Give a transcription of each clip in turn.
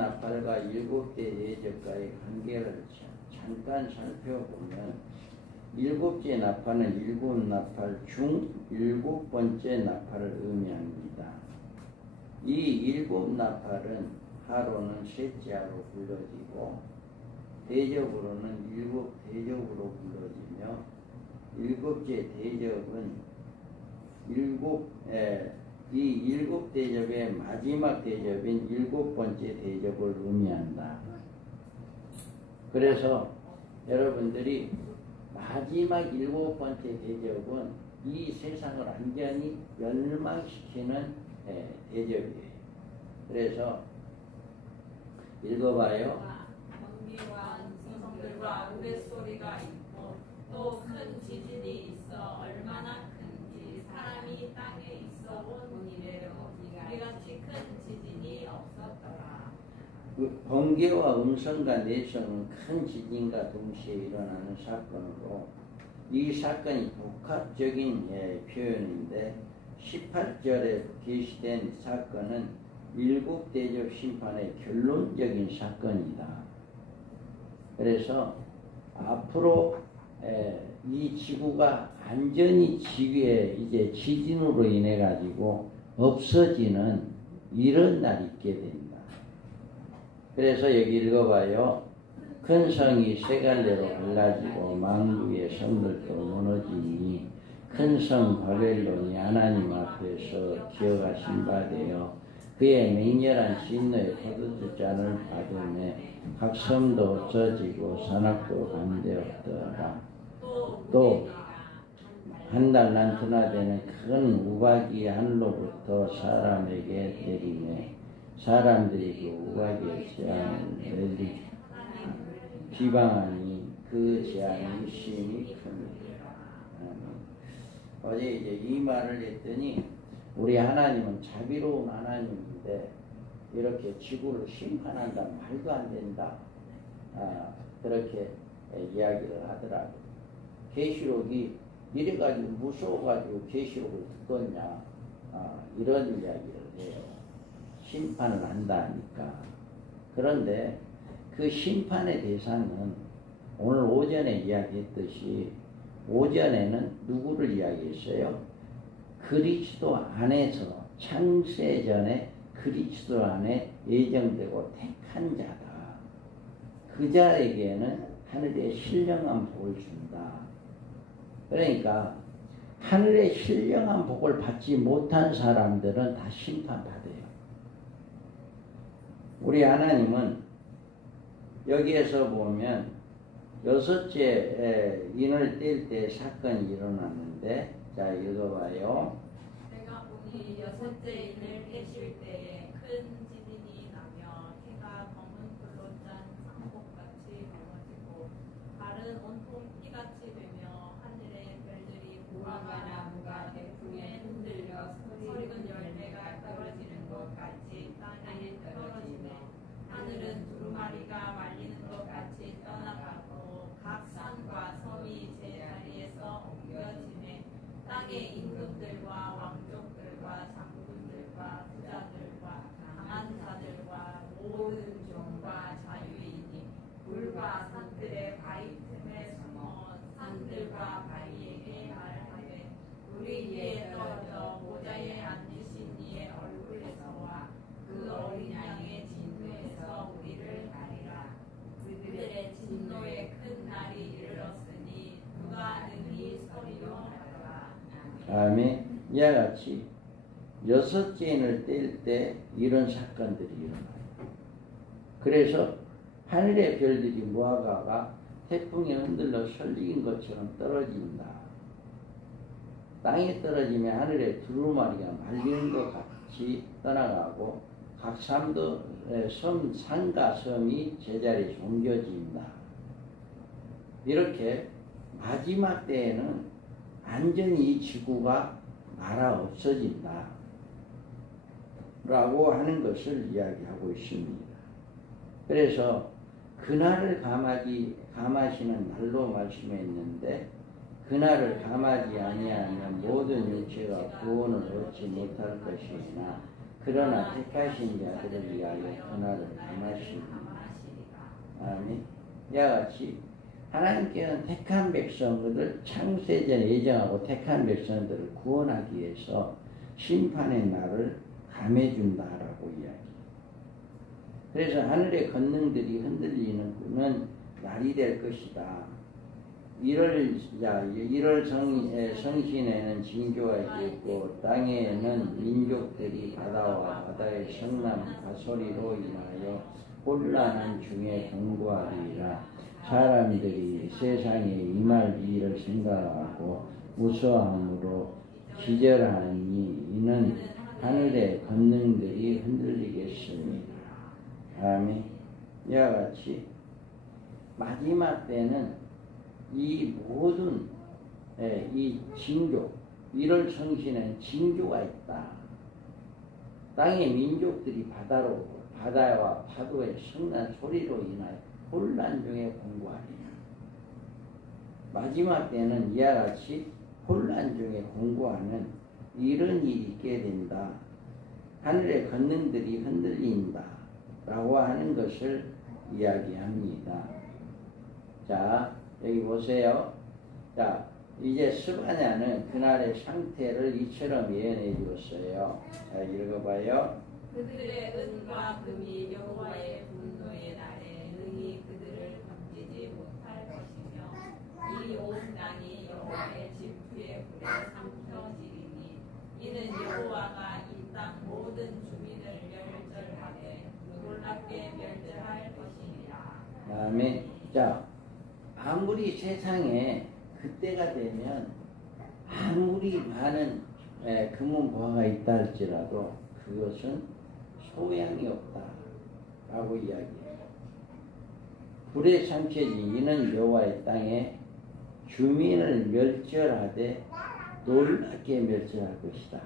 나팔과 일곱째 대접과의 관계를 잠깐 살펴보면 일곱째 나팔은 일곱 나팔 중 일곱 번째 나팔을 의미합니다. 이 일곱 나팔은 하로는 셋째 하로 불러지고 대접으로는 일곱 대접으로 불러지며 일곱째 대접은 이 일곱 대접의 마지막 대접인 일곱 번째 대접을 의미한다. 그래서 여러분들이 마지막 일곱 번째 대접은 이 세상을 완전히 멸망시키는 대접이에요. 그래서 읽어봐요. 번개와 음성들과 우레소리가 있고 또 큰 지진이 있어 얼마나 큰지 사람이 땅에 있어 본 이래로 이같이 큰 지진이 없었더라. 그 번개와 음성과 내성은 큰 지진과 동시에 일어나는 사건으로 이 사건이 복합적인 표현인데 18절에 게시된 사건은 일곱 대접 심판의 결론적인 사건이다. 그래서 앞으로 이 지구가 완전히 지구에 이제 지진으로 인해 가지고 없어지는 이런 날이 있게 된다. 그래서 여기 읽어봐요. 큰 성이 세 갈래로 갈라지고 만국의 성들도 무너지니 큰 성 바벨론이 하나님 앞에서 기어가신 바 되어 그의 맹렬한 진노의 포도주잔을 받으며 각 섬도 없어지고 산악도 감되었더라. 또 한 달란트나 되는 큰 우박이 하늘로부터 사람에게 내리매 사람들이 그 우박의 재앙을 내리 비방하니 그 재앙이 심히 큽니다. 어제 이제 이 말을 했더니 우리 하나님은 자비로운 하나님인데 이렇게 지구를 심판한다 말도 안 된다. 그렇게 이야기를 하더라고요. 계시록이 이래가지고 무서워가지고 계시록을 듣겠냐 이런 이야기를 해요. 심판을 한다니까. 그런데 그 심판의 대상은 오늘 오전에 이야기했듯이 오전에는 누구를 이야기했어요? 그리스도 안에서 창세전에 그리스도 안에 예정되고 택한 자다. 그 자에게는 하늘의 신령한 복을 준다. 그러니까 하늘의 신령한 복을 받지 못한 사람들은 다 심판받아요. 우리 하나님은 여기에서 보면 여섯째 인을 뗄 때 사건이 일어났는데 자 읽어봐요. 내가 보니 여섯째 인을 떼실 때에 큰 지진이 나며 해가 검은 불로 짠 상복같이 넘어지고 달은 온통 피같이 되며 하늘의 별들이 무화과 나무가 태풍에 흔들려 서리은 열매가 떨어지는 것 같이 땅에 떨어지네. 하늘은 두루마리가 말리는 것 같이 떠나가고 각 산과 섬이 제 자리에서 옮겨지네. 땅의 임금들과 왕족들과 장군들과 부자들과 강한 자들과 모든 종과 자유인이 물과 산들의 바위 틈에 숨어 산들과 바위에게 말하되 우리 위에 떨어져 보좌에 앉으신 이의 얼굴에서와 그 어린 양의 진노에서 우리를 가리라. 그들의 진노의 큰 날이 이르렀으니 누가 능히 서리요 하더라. 아멘. 이와 같이 여섯째 인을 뗄 때 이런 사건들이 일어나요. 그래서 하늘의 별들이 무화과가 태풍에 흔들려 설린 것처럼 떨어진다. 땅에 떨어지면 하늘의 두루마리가 말리는 것 같이 떠나가고 각 산과 섬이 제자리에 옮겨진다. 이렇게 마지막 때에는 완전히 이 지구가 말아 없어진다 라고 하는 것을 이야기하고 있습니다. 그래서 그날을 감하시는 날로 말씀했는데 그날을 감하지 아니하면 모든 육체가 구원을 얻지 못할 것이나 그러나 택하신 자들을 위하여 그날을 감하시리라. 아멘. 이와 같이 하나님께는 택한 백성들을 창세전에 예정하고 택한 백성들을 구원하기 위해서 심판의 날을 감해준다라고 이야기해요. 그래서 하늘의 권능들이 흔들리는 그는 날이 될 것이다. 1월 성신에는 징조가 있고 땅에는 민족들이 바다와 바다의 성남과 소리로 인하여 혼란한 중에 공고하리라. 사람들이 세상에 임할 일을 생각하고 무서함으로 기절하니 이는 하늘의 권능들이 흔들리겠습니다. 아멘. 이와 같이 마지막 때는 이 모든 이 징조, 1월 성신에는 징조가 있다. 땅의 민족들이 바다와 파도의 성난 소리로 인하여 혼란 중에 공고하리라. 마지막 때는 이와 같이 혼란 중에 공고하는 이런 일이 있게 된다. 하늘의 권능들이 흔들린다 라고 하는 것을 이야기합니다. 자, 여기 보세요. 자, 이제 스바냐는 그날의 상태를 이처럼 예언해 주었어요. 자, 읽어봐요. 그들의 은과 금이 여호와의 분노의 날에 능히 그들을 건지지 못할 것이며 이 온 땅이 여호와의 질투의 불에 삼켜지리니 이는 여호와가 이 땅 모든 주민을 멸절하되 놀랍게 멸절할 것이니라. 아멘. 자, 아무리 세상에 그때가 되면 아무리 많은 금은보화가 있다 할지라도 그것은 소양이 없다라고 이야기해요. 불에 삼켜진 이는 여호와의 땅에 주민을 멸절하되 놀랍게 멸절할 것이다.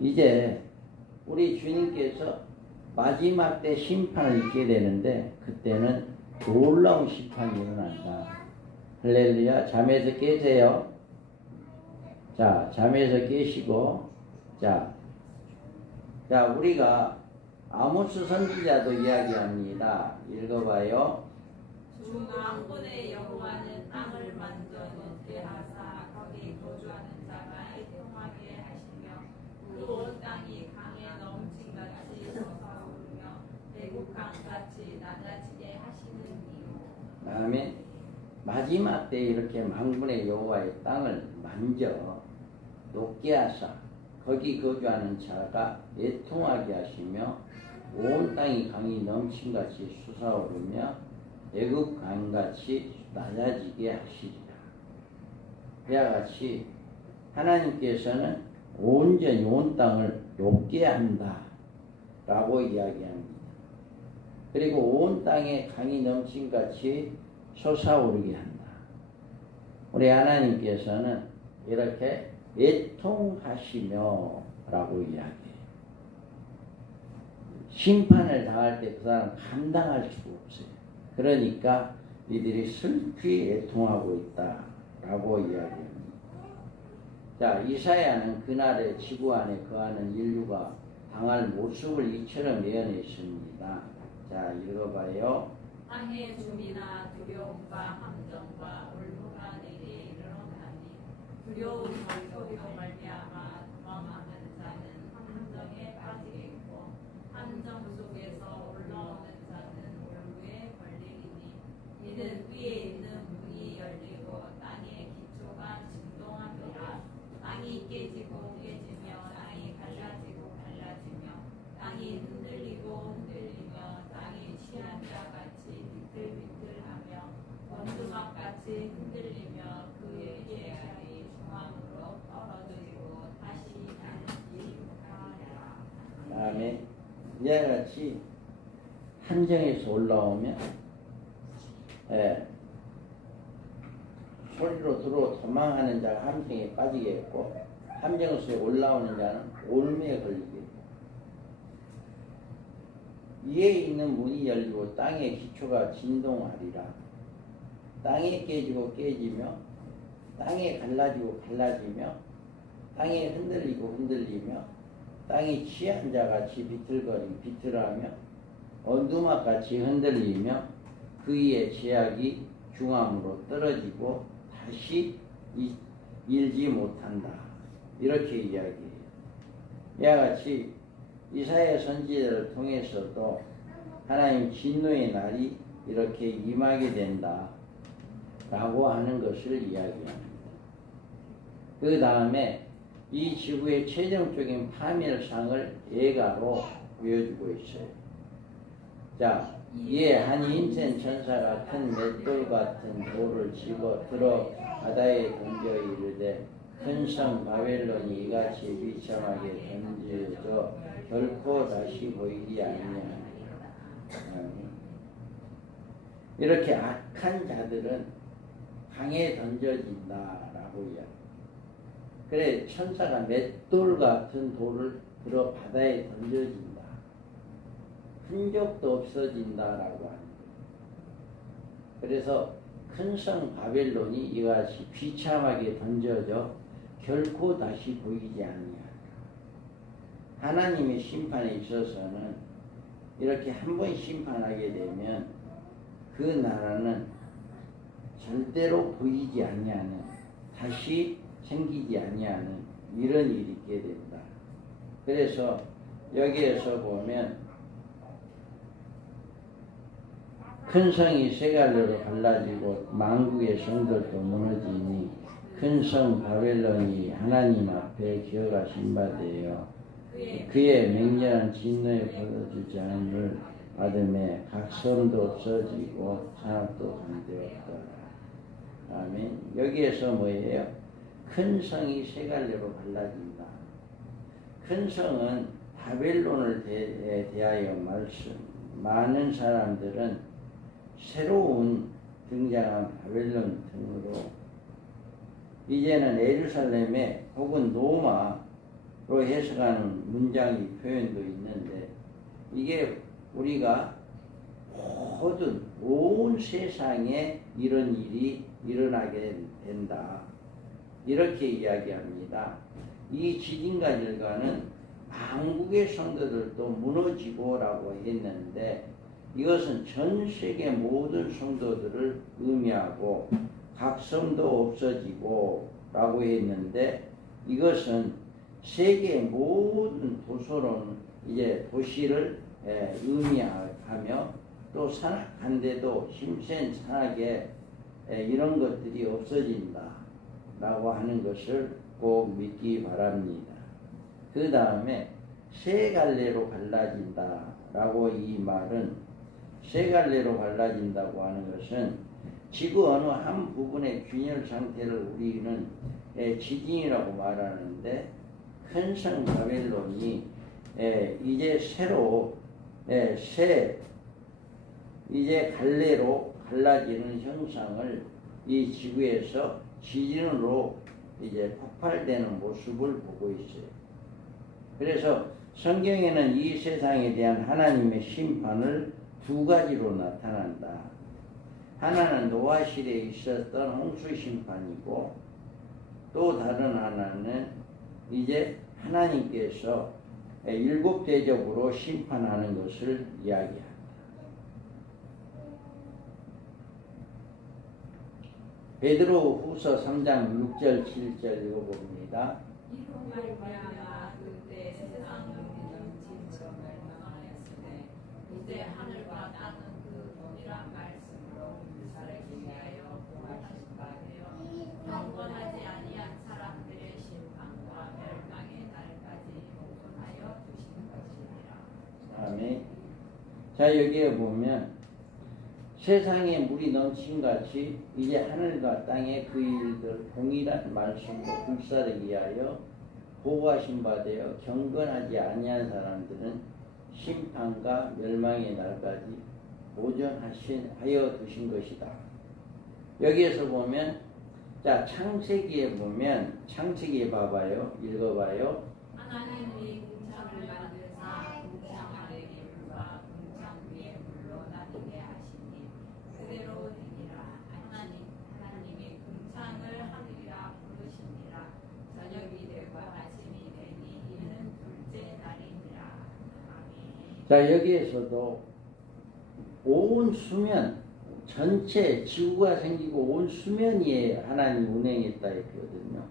이제 우리 주님께서 마지막 때 심판을 있게 되는데 그때는 놀라운 심판이 일어난다. 할렐루야. 잠에서 깨세요. 자, 잠에서 깨시고 자, 우리가 아모스 선지자도 이야기합니다. 읽어봐요. 주 만군의 여호와는 땅을 만져 넓게 하사 거기 거주하는 자가 애통하게 하시며 그 온 땅이 강에 넘친같이 솟아오르며 대국강같이 낮아지게 하시느니요. 아멘. 마지막 때 이렇게 만군의 여호와의 땅을 만져 높게 하사 거기 거주하는 자가 애통하게 하시며 온 땅이 강이 넘친같이 솟아오르며 애굽 강같이 낮아지게 하시리라. 이와 같이 하나님께서는 온전히 온 땅을 높게 한다 라고 이야기합니다. 그리고 온 땅에 강이 넘친같이 솟아오르게 한다. 우리 하나님께서는 이렇게 애통하시며 라고 이야기해요. 심판을 당할 때 그 사람은 감당할 수가 없어요. 그러니까 이들이 슬피 애통하고 있다 라고 이야기합니다. 자, 이사야는 그날의 지구 안에 거하는 인류가 당할 모습을 이처럼 예언했습니다. 자, 읽어봐요. 땅의 주민아 두려움과 함정과 울부가 내게 이르러가니 두려운 소리로 말미암아 도망하는 자는 함정에 빠지겠고 함정 속에서 올라오는 자는 울부에 걸리리니 이는 위에 있는 문이 열리고 땅의 기초가 진동하더라. 땅이 깨지고 깨지며 땅이 갈라지고 갈라지며 땅이 흔들리고 흔들리며 땅이 취한 자 같이 비틀비틀하며 원두막같이 흔들리며 그의 계략이 중앙으로 떨어지고 다시 다시 하리라. 아멘. 이와 같이 함정에서 올라오면 소리로 들어 도망하는 자가 함정에 빠지겠고 함정에서 올라오는 자는 올매에 걸리겠고 위에 있는 문이 열리고 땅의 기초가 진동하리라. 땅에 깨지고 깨지며 땅에 갈라지고 갈라지며 땅에 흔들리고 흔들리며 땅이 취한 자같이 비틀하며 언두막같이 흔들리며 그의 제약이 중앙으로 떨어지고 다시 일지 못한다. 이렇게 이야기해요. 이와 같이 이사야 선지자를 통해서도 하나님 진노의 날이 이렇게 임하게 된다 라고 하는 것을 이야기합니다. 그 다음에 이 지구의 최종적인 파멸상을 예가로 보여주고 있어요. 자, 이에 한 힘센 천사가 큰 맷돌 같은 돌을 집어 들어 바다에 던져 이르되 큰 성 바벨론이 이같이 비참하게 던져져 결코 다시 보이지 아니하니라. 이렇게 악한 자들은 강에 던져진다라고 이야기합니다. 그래, 천사가 맷돌 같은 돌을 들어 바다에 던져진다. 흔적도 없어진다라고 하는 거예요. 그래서 큰 성 바벨론이 이같이 비참하게 던져져 결코 다시 보이지 아니하리라. 하나님의 심판에 있어서는 이렇게 한 번 심판하게 되면 그 나라는 절대로 보이지 아니하는, 다시 생기지 아니하는 이런 일이 있게 된다. 그래서 여기에서 보면 큰 성이 세 갈래로 갈라지고 만국의 성들도 무너지니 큰 성 바벨론이 하나님 앞에 기어가신 바 되어 그의 맹렬한 진노에 벌어지지 않음을 받음에 각 섬도 없어지고 산업도 감되었더라. 아멘. 여기에서 뭐예요? 큰 성이 세 갈래로 갈라진다. 큰 성은 바벨론을 대하여 많은 사람들은 새로운 등장한 바벨론 등으로 이제는 예루살렘에 혹은 로마로 해석하는 문장이 표현도 있는데, 이게 우리가 모든 온 세상에 이런 일이 일어나게 된다, 이렇게 이야기합니다. 이 지진과 질과는 한국의 성도들도 무너지고라고 했는데, 이것은 전 세계 모든 성도들을 의미하고 각 섬도 없어지고 라고 했는데, 이것은 세계 모든 이제 도시를 의미하며 또 산악한데도 힘센 산악에 이런 것들이 없어진다 라고 하는 것을 꼭 믿기 바랍니다. 그 다음에 세 갈래로 갈라진다 라고, 이 말은 세 갈래로 갈라진다고 하는 것은 지구 어느 한 부분의 균열 상태를 우리는 지진이라고 말하는데, 큰 성 바벨론이 이제 새로 이제 갈래로 갈라지는 현상을 이 지구에서 지진으로 이제 폭발되는 모습을 보고 있어요. 그래서 성경에는 이 세상에 대한 하나님의 심판을 두 가지로 나타난다. 하나는 노아 시대에 있었던 홍수 심판이고, 또 다른 하나는 이제 하나님께서 일곱 대적으로 심판하는 것을 이야기합니다. 베드로 후서 3장 6절 7절 읽어봅니다. 이로 말미암아 그때 세상 영리는 진처를 명하였으되 이제 하늘과 땅은 그 동일한 말씀으로 살기 위하여 구하신 바 되어 경건하지 아니한 사람들의 심판과 멸망의 날까지 공존하여 두신 것이니라. 아멘. 자, 여기에 보면 세상에 물이 넘친같이 이제 하늘과 땅의 그 일들 동일한 말씀으로 불사르기 위하여 보호하신 바 되어 경건하지 아니한 사람들은 심판과 멸망의 날까지 보존하여 두신 것이다. 여기에서 보면, 자, 창세기에 보면, 창세기에 봐봐요. 읽어봐요. 하나님이 궁창을 만드사 궁창 아래 물과 궁창 위에 물로 나뉘게 하시니 그대로 되니라. 하나님이 궁창을 하늘이라 부르시니라. 저녁이 되고 아침이 되니 이는 둘째 자, 여기에서도 온 수면, 전체 지구가 생기고 온 수면이 하나님 운행했다 했거든요.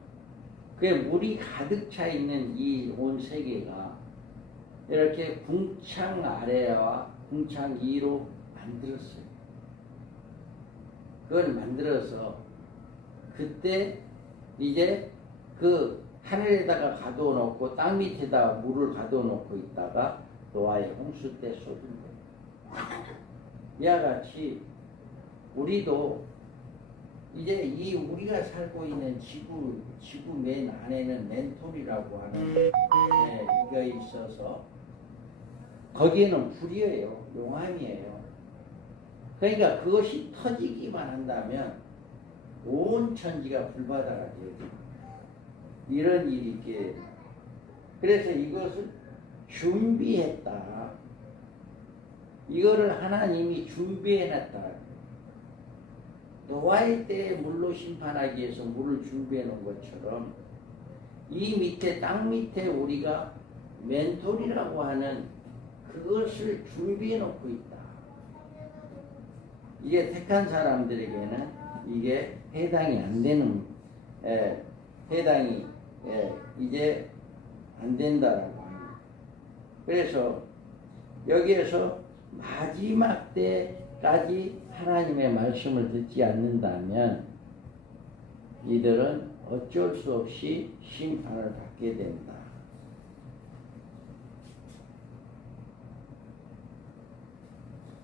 그게 물이 가득 차 있는 이 온 세계가 이렇게 궁창 아래와 궁창 위로 만들었어요. 그걸 만들어서 그때 이제 그 하늘에다가 가둬놓고 땅 밑에다가 물을 가둬놓고 있다가 노아의 홍수 때 쏟은 거예요. 이와 같이 우리도 이제 이 우리가 살고 있는 지구 맨 안에는 멘톨이라고 하는 이거 있어서 거기에는 불이에요. 용암이에요. 그러니까 그것이 터지기만 한다면 온 천지가 불바다가 되어집니다. 이런 일이 있게. 그래서 이것을 준비했다. 이거를 하나님이 준비해놨다. 노아의 때에 물로 심판하기 위해서 물을 준비해 놓은 것처럼 이 밑에 땅 밑에 우리가 멘톨이라고 하는 그것을 준비해 놓고 있다. 이게 택한 사람들에게는 이게 해당이 안 되는 해당이 이제 안 된다라고 합니다. 그래서 여기에서 마지막 때까지 하나님의 말씀을 듣지 않는다면 이들은 어쩔 수 없이 심판을 받게 된다.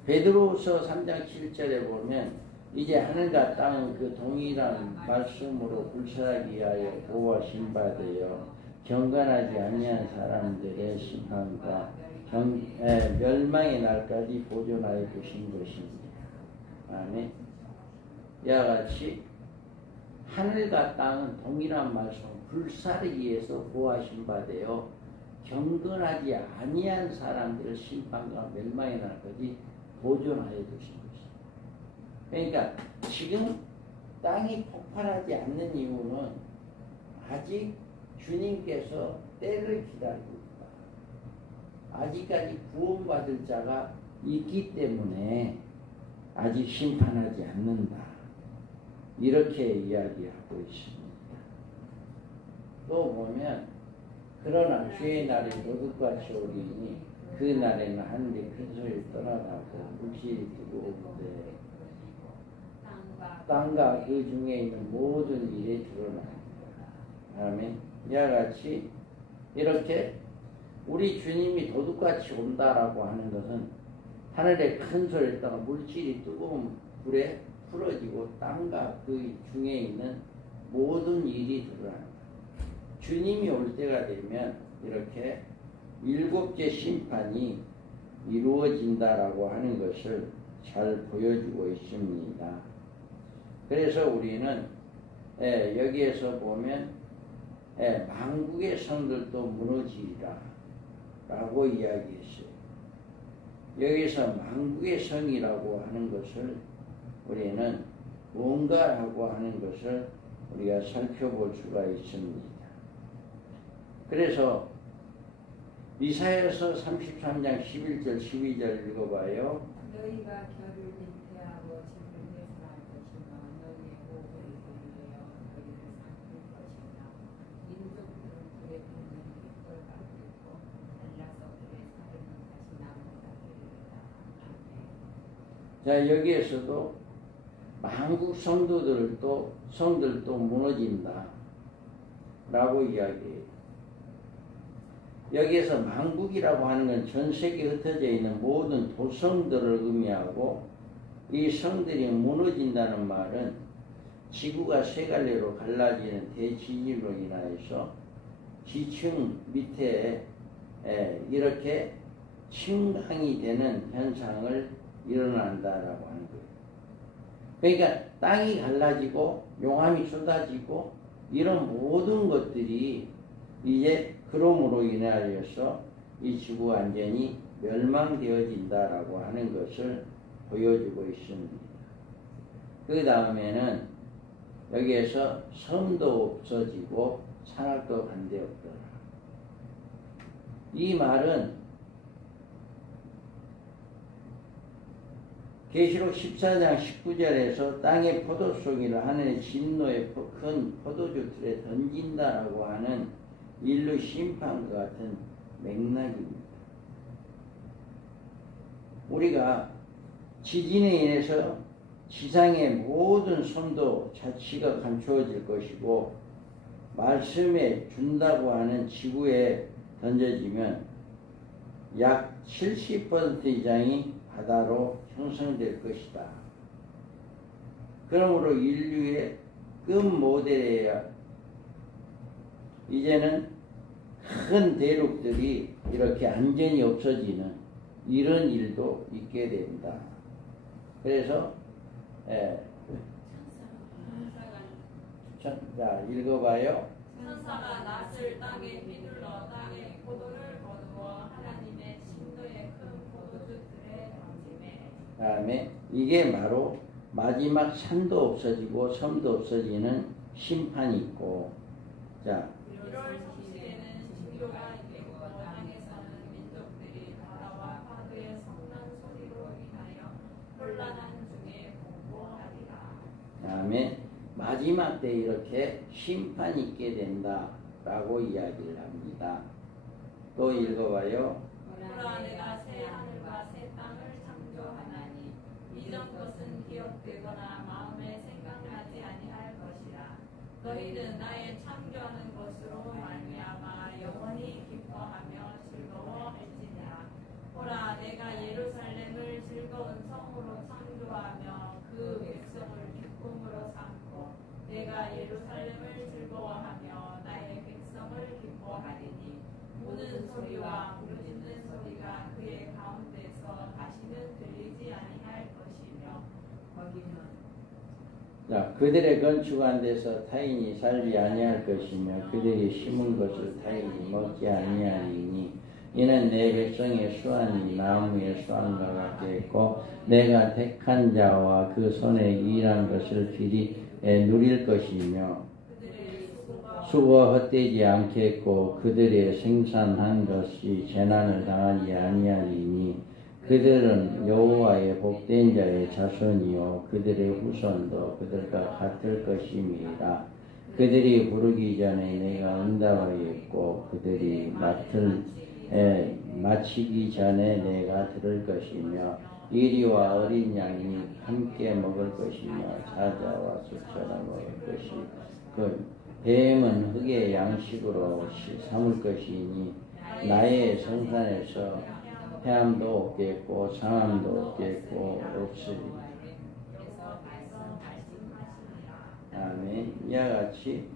베드로후서 3장 7절에 보면 이제 하늘과 땅은 그 동일한 말씀으로 불살하기 위하여 보호하신 바 되어 경건하지 아니한 사람들의 심판과 멸망의 날까지 보존하여 두신 것입니다. 아멘. 이와 같이 하늘과 땅은 동일한 말씀 불사르기 위해서 보호하신 바 되어 경건하지 아니한 사람들의 심판과 멸망의 날까지 보존하여 두신 것입니다. 그러니까 지금 땅이 폭발하지 않는 이유는 아직 주님께서 때를 기다리고 있다. 아직까지 구원받을 자가 있기 때문에 아직 심판하지 않는다. 이렇게 이야기하고 있습니다. 또 보면 그러나 주의 날이 노릇같이 오리니 그 날에는 하늘이 큰 소리를 떠나가고 물질이 들어오는데 땅과 그 중에 있는 모든 일이 드러납니다. 아멘. 이와 같이 이렇게 우리 주님이 도둑같이 온다라고 하는 것은 하늘에 큰 소리를 떠나 물질이 뜨거운 불에 풀어지고 땅과 그 중에 있는 모든 일이 드러납니다. 주님이 올 때가 되면 이렇게 일곱째 심판이 이루어진다라고 하는 것을 잘 보여주고 있습니다. 그래서 우리는 여기에서 보면 만국의 성들도 무너지리라 라고 이야기했어요. 여기서 만국의 성이라고 하는 것을 우리는 뭔가라고 하는 것을 우리가 살펴볼 수가 있습니다. 그래서 이사야서 33장 11절 12절 읽어봐요. 너희가 결을 잉태하고 집을 회수할 것이며 너희의 목을 이루려 너희를 삼킬 것이며 민족들은 불에 굽는 깃털 같겠고 달라서 불에 사르는 다시 나무가 되리라. 자, 여기에서도 만국 성들도 무너진다 라고 이야기해요. 여기에서 만국이라고 하는 건 전 세계에 흩어져 있는 모든 도성들을 의미하고 이 성들이 무너진다는 말은 지구가 세 갈래로 갈라지는 대지진으로 인하여서 지층 밑에 이렇게 침강이 되는 현상을 일어난다라고 하는 거예요. 그러니까 땅이 갈라지고 용암이 쏟아지고 이런 모든 것들이 이제 그럼으로 인하여서 이 지구 완전히 멸망되어진다라고 하는 것을 보여주고 있습니다. 그 다음에는 여기에서 섬도 없어지고 산악도 한데 없더라. 이 말은 계시록 14장 19절에서 땅의 포도송이를 하늘의 진노의 큰 포도주 틀에 던진다라고 하는 인류 심판과 같은 맥락입니다. 우리가 지진에 인해서 지상의 모든 손도 자치가 감추어질 것이고 말씀에 준다고 하는 지구에 던져지면 약 70% 이상이 바다로 형성될 것이다. 그러므로 인류의 끝 모델이야. 이제는 큰 대륙들이 이렇게 안전이 없어지는 이런 일도 있게 된다. 그래서 자 읽어봐요. 천사가 낫을 땅에 휘둘러 땅에 포도를 거두어 하나님의 진노의 큰 포도주들에 던지매. 다음에 이게 바로 마지막 산도 없어지고 섬도 없어지는 심판이 있고, 자 1월 30일에는 징조가 있고 땅에서는 민족들이 바다와 파도의 성난 소리로 인하여 혼란한 중에 공고하리라. 다음에 마지막 때 이렇게 심판이 있게 된다라고 이야기를 합니다. 또 읽어봐요. 보라 내가 새 하늘과 새 땅을 창조하나니 이전 것은 기억되거나 마음에 생각나지 아니할 것이라. 너희는 나의 창조하는 것으로 말미암아 영원히 기뻐하며 즐거워할지니라. 보라 내가 예루살렘을 즐거운 성으로 창조하며 그 백성을 기쁨으로 삼고 내가 예루살렘을 즐거워하며 나의 백성을 기뻐하리니 우는 소리와 부르짖는 소리가 그의 가운데서 다시는 들리지 아니할 것이며 거기는 자, 그들의 건축한 데서 타인이 살지 아니할 것이며 그들이 심은 것을 타인이 먹지 아니하리니 이는 내 백성의 수완이 나무의 수완과 같겠고 내가 택한 자와 그 손에 일한 것을 길이 누릴 것이며 그들의 수고가 헛되지 않겠고 그들의 생산한 것이 재난을 당하지 아니하리니 그들은 여호와의 복된 자의 자손이요 그들의 후손도 그들과 같을 것임이라. 그들이 부르기 전에 내가 응답하였고 그들이 마치기 전에 내가 들을 것이며 이리와 어린 양이 함께 먹을 것이며 사자와 소처럼 먹을 것이 그 뱀은 흙의 양식으로 삼을 것이니 나의 성산에서 해함도 없겠고 상함도 없겠고 없으리. 아멘. 이와 같이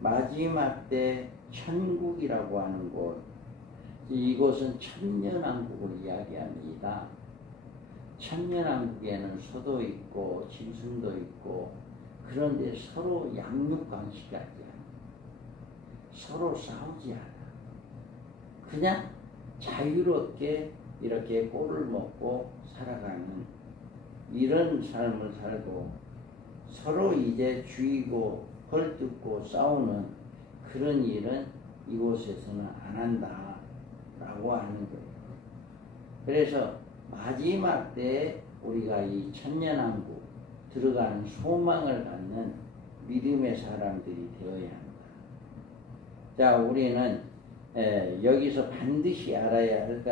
마지막 때 천국이라고 하는 곳, 이곳은 천년왕국을 이야기합니다. 천년왕국에는 소도 있고 짐승도 있고 그런데 서로 양육관계하지 않아. 서로 싸우지 않아. 그냥 자유롭게 이렇게 꼴을 먹고 살아가는 이런 삶을 살고 서로 이제 죽이고 헐뜯고 싸우는 그런 일은 이곳에서는 안 한다라고 하는 거예요. 그래서 마지막 때에 우리가 이 천년왕국 들어가는 소망을 갖는 믿음의 사람들이 되어야 한다. 자, 우리는 여기서 반드시 알아야 할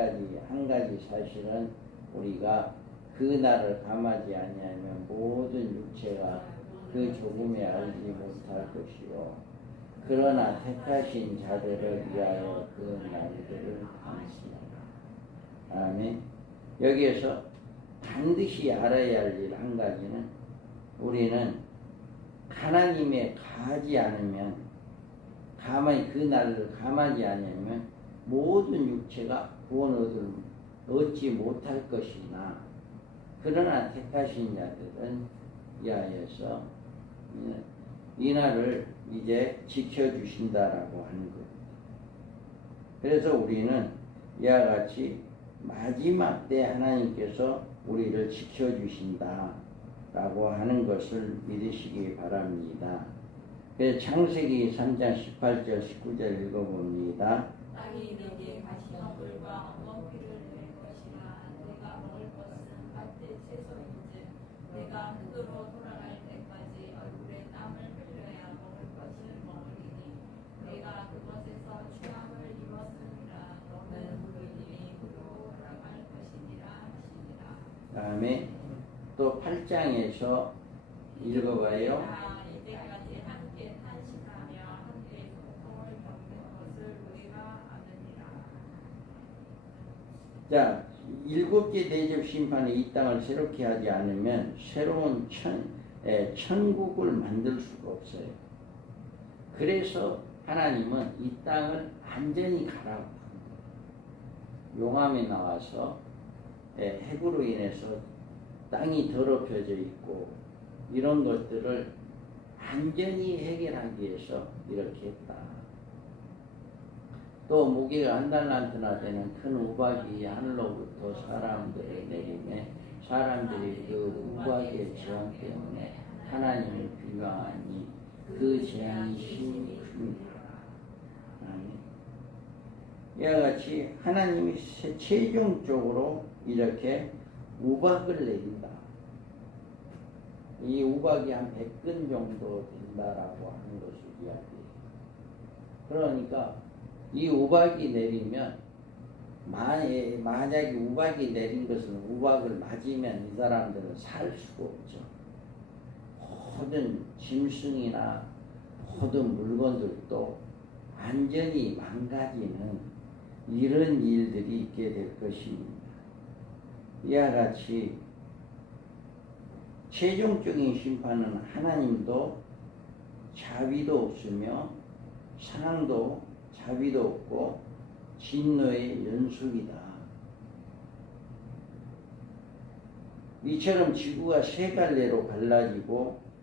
한 가지 사실은 우리가 그 날을 감하지 아니하면 모든 육체가 그 조금에 알지 못할 것이요 그러나 택하신 자들을 위하여 그 날들을 감시하라. 아멘. 여기에서 반드시 알아야 할 일 한 가지는 우리는 하나님에 가지 않으면 가만히 그 날을 감하지 않으면 모든 육체가 구원을 얻지 못할 것이나 그러나 택하신 자들은 이하여서 이 날을 이제 지켜주신다라고 하는 겁니다. 그래서 우리는 이와 같이 마지막 때 하나님께서 우리를 지켜주신다라고 하는 것을 믿으시기 바랍니다. 그래서 창세기 3장 18절 19절 읽어봅니다. 땅이 내게 가시와 물과 엉겅퀴를 낼 것이라. 내가 먹을 것은 밭의 채소이요 내가 흙으로 돌아갈 때까지 얼굴에 땀을 흘려야 먹을 것을 먹으리니 내가 그것에서 취함을 입었으니라 너는 우리들이 흙으로 돌아갈 것이니라 하시니라. 다음에 또 8장에서 읽어봐요. 이때까지 함께 탄식하며 함께 고통을 겪는 것을 우리가 아느니라. 자, 7개 대접 심판이 이 땅을 새롭게 하지 않으면 새로운 천국을 만들 수가 없어요. 그래서 하나님은 이 땅을 완전히 가라고 합니다. 용암에 나와서 핵으로 인해서 땅이 더럽혀져 있고 이런 것들을 완전히 해결하기 위해서 이렇게 했다. 또 무게가 한 달란트나 되는 큰 우박이 하늘로부터 사람들을 내리매 사람들이 그 우박의 재앙 때문에 하나님을 비방하니 그 재앙이 심히 큽니다. 이와 같이 하나님이 최종적으로 이렇게 우박을 내린다. 이 우박이 한 100근 정도 된다라고 하는 것을 이야기해요. 그러니까 이 우박이 내리면 만약에 우박이 내린 것은 우박을 맞으면 이 사람들은 살 수가 없죠. 모든 짐승이나 모든 물건들도 완전히 망가지는 이런 일들이 있게 될 것입니다. 이와 같이 최종적인 심판은 하나님도 자비도 없으며 사랑도 자비도 없고 진노의 연속이다. 이처럼 지구가 세 갈래로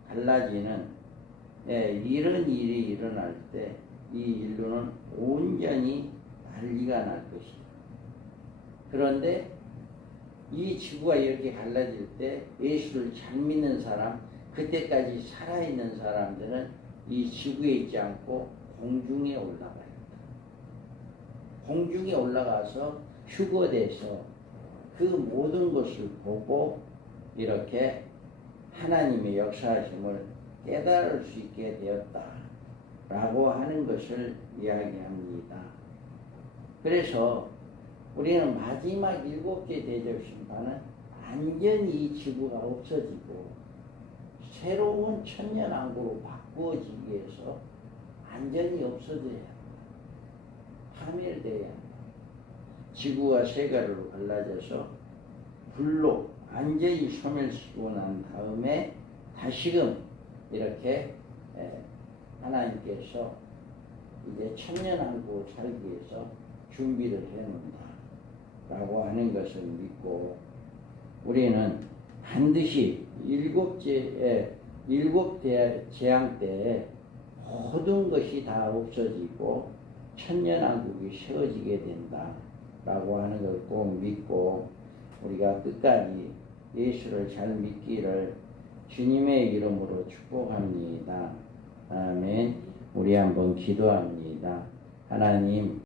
갈라지는 이런 일이 일어날 때 이 인류는 온전히 난리가 날 것이다. 그런데 이 지구가 이렇게 갈라질 때 예수를 잘 믿는 사람, 그때까지 살아있는 사람들은 이 지구에 있지 않고 공중에 올라가야 한다. 공중에 올라가서 휴거돼서 그 모든 것을 보고 이렇게 하나님의 역사하심을 깨달을 수 있게 되었다 라고 하는 것을 이야기합니다. 그래서 우리는 마지막 7개 대접 심판은 완전히 이 지구가 없어지고 새로운 천년왕국으로 바꾸어지기 위해서 완전히 없어져야 합니다. 파멸돼야 합니다. 지구가 세 가지로 갈라져서 불로 완전히 소멸시키고 난 다음에 다시금 이렇게 하나님께서 이제 천년왕국을 살기 위해서 준비를 해놓는다 라고 하는 것을 믿고 우리는 반드시 7대 재앙 때에 모든 것이 다 없어지고 천년왕국이 세워지게 된다 라고 하는 걸 꼭 믿고 우리가 끝까지 예수를 잘 믿기를 주님의 이름으로 축복합니다. 아멘. 우리 한번 기도합니다. 하나님